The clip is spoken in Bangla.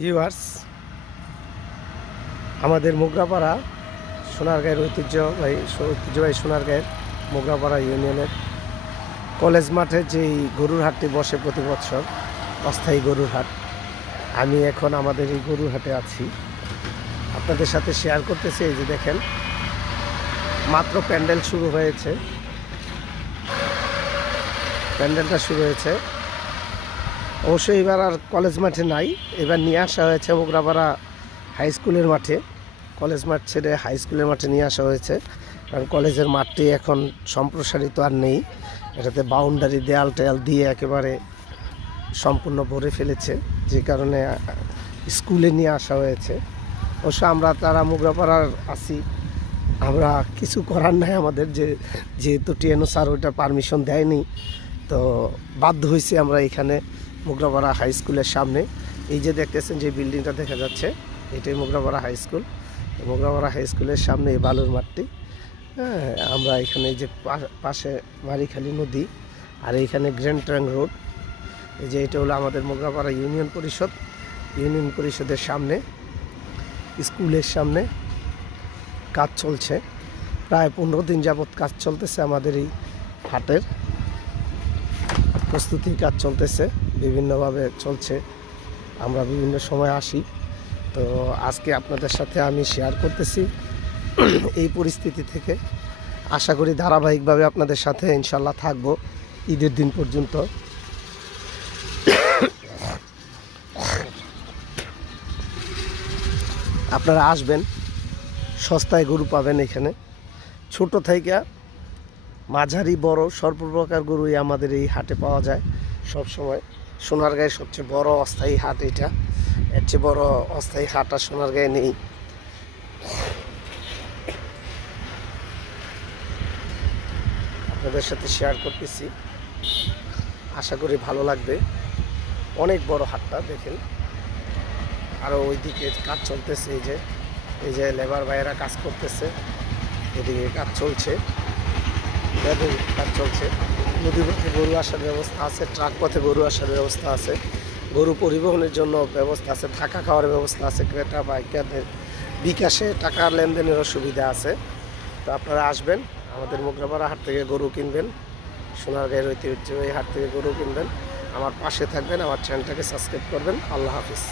ভিউয়ার্স, আমাদের মোগরাপাড়া সোনারগাঁয়ের ঐতিহ্যবাহী সোনারগাঁয়ের মোগরাপাড়া ইউনিয়নের কলেজ মাঠে যেই গরুর হাটটি বসে প্রতি বছর, অস্থায়ী গরুর হাট। আমি এখন আমাদের এই গরুর হাটে আছি, আপনাদের সাথে শেয়ার করতেছি। এই যে দেখেন, মাত্র প্যান্ডেল শুরু হয়েছে, প্যান্ডেলটা শুরু হয়েছে। অবশ্যই এবার আর কলেজ মাঠে নাই, এবার নিয়ে আসা হয়েছে মোগরাপাড়া হাই স্কুলের মাঠে। কলেজ মাঠ ছেড়ে হাই স্কুলের মাঠে নিয়ে আসা হয়েছে, কারণ কলেজের মাঠটি এখন সম্প্রসারিত আর নেই। এটাতে বাউন্ডারি দেয়াল টেয়াল দিয়ে একেবারে সম্পূর্ণ ভরে ফেলেছে, যে কারণে স্কুলে নিয়ে আসা হয়েছে। অবশ্য আমরা তারা মোগরাপাড়ার আছি, আমরা কিছু করার নাই আমাদের, যেহেতু টিএনও স্যার ওইটা পারমিশন দেয়নি, তো বাধ্য হয়েছি আমরা এখানে মোগরাপাড়া হাই স্কুলের সামনে। এই যে দেখতেছেন যে বিল্ডিংটা দেখা যাচ্ছে, এটাই Mograpara high school. Mograpara high স্কুলের সামনে এই বালুর মাঠটি। হ্যাঁ, আমরা এখানে যে পাশে মারিখালী নদী, আর এইখানে গ্র্যান্ড ট্রাঙ্ক রোড। এই যে এটা হলো আমাদের মোগরাপাড়া ইউনিয়ন পরিষদের সামনে, স্কুলের সামনে কাজ চলছে। প্রায় 15 দিন যাবৎ কাজ চলতেছে। আমাদের এই হাটের প্রস্তুতির কাজ চলতেছে, বিভিন্নভাবে চলছে। আমরা বিভিন্ন সময় আসি, তো আজকে আপনাদের সাথে আমি শেয়ার করতেছি এই পরিস্থিতি থেকে। আশা করি ধারাবাহিকভাবে আপনাদের সাথে ইনশাল্লাহ থাকবো ঈদের দিন পর্যন্ত। আপনারা আসবেন, সস্তায় গরু পাবেন এখানে। ছোট থেকে মাঝারি বড় সর্বপ্রকার গরুই আমাদের এই হাটে পাওয়া যায় সব সময়। সোনারগাঁয়ের সবচেয়ে বড় অস্থায়ী হাট এটা, এর চেয়ে বড় অস্থায়ী হাট আর সোনারগাঁয়ে নেই। আপনাদের সাথে শেয়ার করতেছি, আশা করি ভালো লাগবে। অনেক বড় হাটটা দেখেন, আরও ওইদিকে কাজ চলতেছে। এই যে লেবার ভাইয়েরা কাজ করতেছে, এদিকে কাজ চলছে, নদী পথে গরু আসার ব্যবস্থা আছে, ট্রাক পথে গরু আসার ব্যবস্থা আছে, গরু পরিবহনের জন্য ব্যবস্থা আছে, থাকা খাওয়ার ব্যবস্থা আছে, ক্রেতা পাইকারদের বিকাশে টাকা লেনদেনেরও সুবিধা আছে। তো আপনারা আসবেন, আমাদের মোগরাপাড়া হাট থেকে গরু কিনবেন, সোনারগাঁয়ের ঐতিহ্যবাহী হাট থেকে গরু কিনবেন। আমার পাশে থাকবেন, আমার চ্যানেলটাকে সাবস্ক্রাইব করবেন। আল্লাহ হাফিজ।